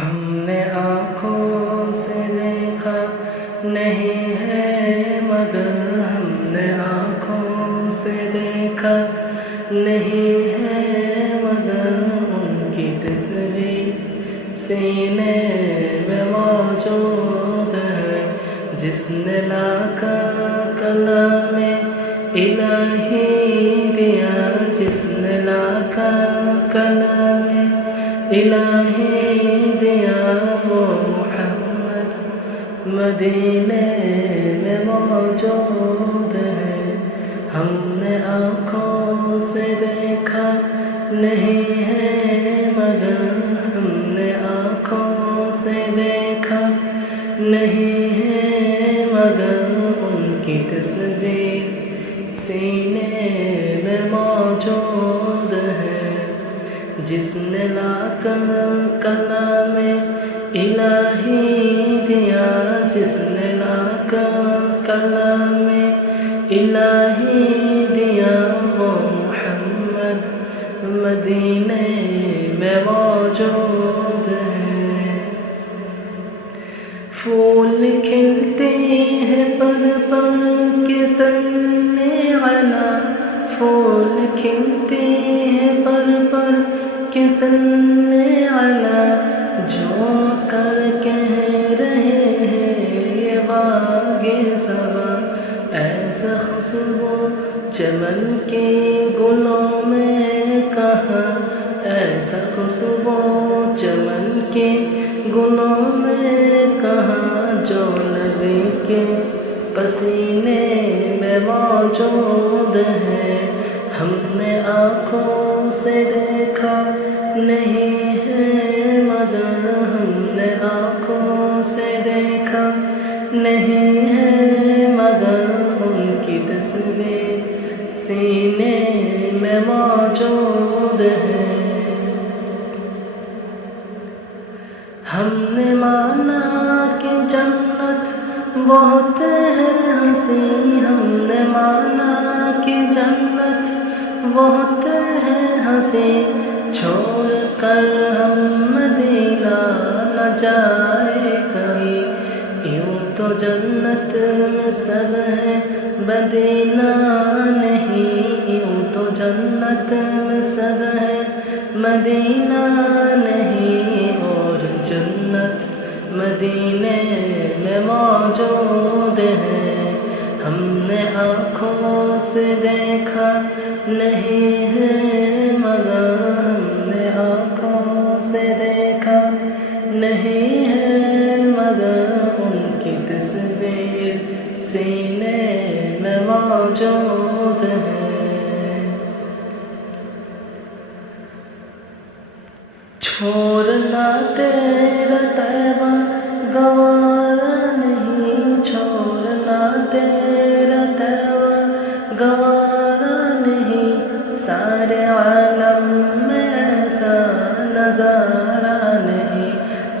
ہم نے آنکھوں سے دیکھا نہیں ہے مگر ہم نے آنکھوں سے دیکھا نہیں ہے مگر ان کی تصویر سینے میں موجود ہے جس نے لا کر کلام الہی دیا، جس نے لا کر کلام الہی دیا وہ محمد مدینے میں موجود ہے۔ ہم نے آنکھوں سے دیکھا نہیں ہے مگر ہم نے آنکھوں سے دیکھا نہیں ہے مگر ان کی تصویر سینے میں موجود ہے، جس نے لا کر کلام الہی دیا، جس نے لا کر کلام الہی دیا وہ محمد مدینے میں موجود ہے۔ پھول کھلتے ہیں پل پل کے صلی علی، پھول کھلتے ہیں پل پل کے صلی علی، جو کر کہہ رہے ہیں یہ باغ صبا، ایسا خوشبو چمن کے گلوں میں کہاں، ایسا خوشبو چمن کے گلوں میں کہاں، جو نبی کے پسینے میں موجود ہے۔ ہم نے آنکھوں سے دیکھا نہیں ہے مگر ہم نے آنکھوں سے دیکھا نہیں ہے مگر ان کی تصویر سینے میں موجود ہے۔ ہم نے مانا کہ جنت بہت ہے ہنسی، ہم نے مانا کہ جنت بہت ہے ہنسی، چھوڑ کر ہم مدینہ نہ جائے کہیں، یوں تو جنت میں سب ہے مدینہ نہیں، یوں تو جنت میں سب ہے مدینہ نہیں، اور جنت مدینے میں موجود ہے۔ ہم نے آنکھوں سے دیکھا نہیں ہے مگر ہم نے آنکھوں سے دیکھا نہیں ہے مگر ان کی تصویر سینے میں موجود ہے۔ چھوڑنا تیرا طیبہ گوارا نہیں، چھوڑنا تیرا طیبہ گوارا نہیں، سارے عالم میں ایسا نظارہ نہیں،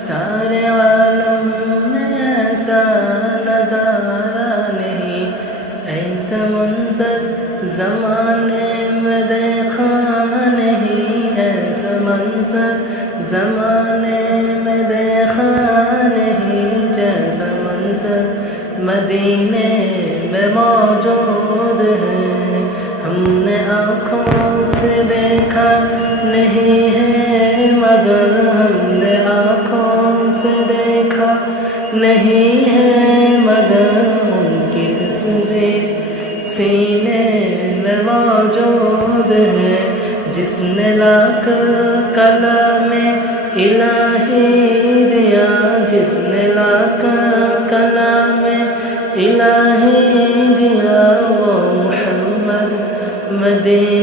سارے عالم میں ایسا نظارہ نہیں، ایسا منظر زمانے میں دیکھا نہیں، ایسا منظر زمانے میں دیکھا نہیں، جیسا منظر مدینے میں موجود ہے۔ ہم نے آنکھوں سے دیکھا نہیں ہے مگر ہم نے آنکھوں سے دیکھا نہیں ہے مگر ان کی تصویر سینے میں موجود ہے، جس نے لا کر کلام الہی دیا، جس نے لا کر کلام الہی دیا وہ محمد مدینے